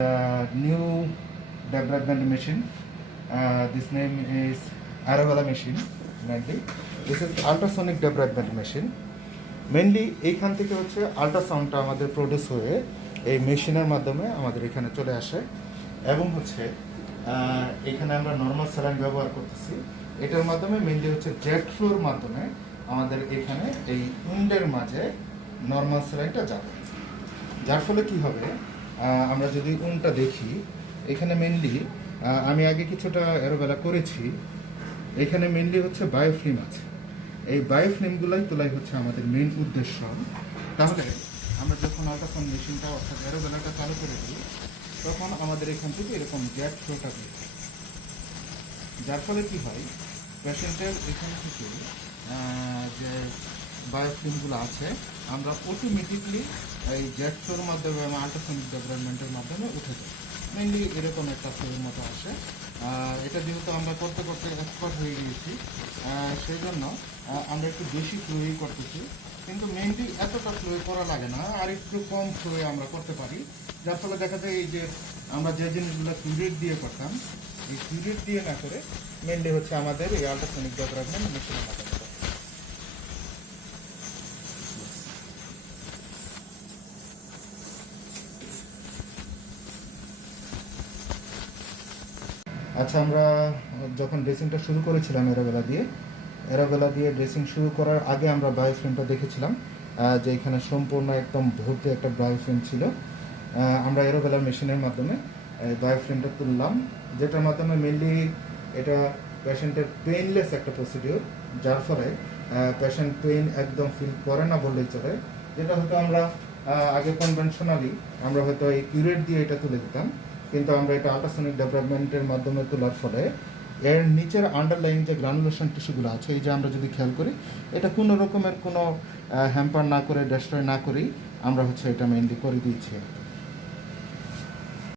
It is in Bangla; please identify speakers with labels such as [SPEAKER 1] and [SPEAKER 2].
[SPEAKER 1] Uh, new development machine. Uh, this name is Arabella machine. Mainly, this is ultrasonic development machine. Mainly এইখান থেকে হচ্ছে আল্ট্রাসাউন্ডটা আমাদের প্রডিউস হয়ে এই মেশিনের মাধ্যমে আমাদের এখানে চলে আসে এবং হচ্ছে এখানে আমরা নর্মাল স্যালাইন ব্যবহার করতেছি এটার মাধ্যমে মেনলি হচ্ছে জেট ফ্লোর মাধ্যমে আমাদের এখানে এই উন্ডের মাঝে নর্মাল স্যালাইনটা যাবে যার ফলে কি হবে আমরা যদি উনটা দেখি, এখানে মেনলি আমি আগে কিছুটা এরোবেলা করেছি। এখানে মেনলি হচ্ছে বায়োফিল্ম আছে। এই বায়োফিল্মগুলোই তোলাই হচ্ছে আমাদের মেন উদ্দেশ্য। তাহলে আমরা যখন আল্ট্রাসাউন্ড মেশিনটা অর্থাৎ এরোবেলাটা চালু করে দিই, তখন আমাদের এখান থেকে এরকম গ্যাপ ফ্লোটা দিই যার ফলে কী হয় পেশেন্টের এখান থেকে যে বায়োফিল্মগুলো আছে, আমরা অটোমেটিকলি এই ফ্লোর মাধ্যমে আল্ট্রাসনিক ডেভেলপমেন্টের মাধ্যমে উঠে যাই। মেনলি এরকম একটা ফ্লোর মতো আসে এটা যেহেতু আমরা করতে করতে এক্সপার্ট হয়ে গিয়েছি সেই জন্য আমরা একটু বেশি ফ্লোই করতেছি। কিন্তু মেনলি এতটা ফ্লোয়ে করা লাগে না, আর একটু কম ফ্লোয়ে আমরা করতে পারি। যার ফলে দেখা যায় এই যে আমরা যে জিনিসগুলো কিউরেট দিয়ে করতাম, এই কিউরেট দিয়ে না করে মেনলি হচ্ছে আমাদের এই আল্ট্রাসনিক ডেভেলপমেন্ট মেশিনের মাধ্যমে আচ্ছা আমরা যখন ড্রেসিংটা শুরু করেছিলাম এরাবেলা দিয়ে এরাবেলা দিয়ে ড্রেসিং শুরু করার আগে আমরা বায়োফ্রেমটা দেখেছিলাম যে এখানে সম্পূর্ণ একদম ভর্তি একটা বায়োফ্রেম ছিল। আমরা এরোবেলার মেশিনের মাধ্যমে বায়োফ্রেমটা তুললাম, যেটার মাধ্যমে মেনলি এটা পেশেন্টের পেইনলেস একটা প্রসিডিওর যার ফলে পেশেন্ট পেইন একদম ফিল করে না বললেই চলে, যেটা হয়তো আমরা আগে কনভেনশনালি আমরা হয়তো এই কিউরেট দিয়ে এটা তুলে দিতাম। কিন্তু আমরা এটা আল্ট্রাসনিক ডেভেলপমেন্টের মাধ্যমে তোলার ফলে এর নিচের আন্ডারলাইন যে গ্রানুলেশন টিস্যুগুলো আছে, এই যে আমরা যদি খেয়াল করি, এটা কোনো রকমের কোনো হ্যাম্পার না করে ডেস্ট্রয় না করেই আমরা হচ্ছে এটা মেনলি করে দিয়েছি।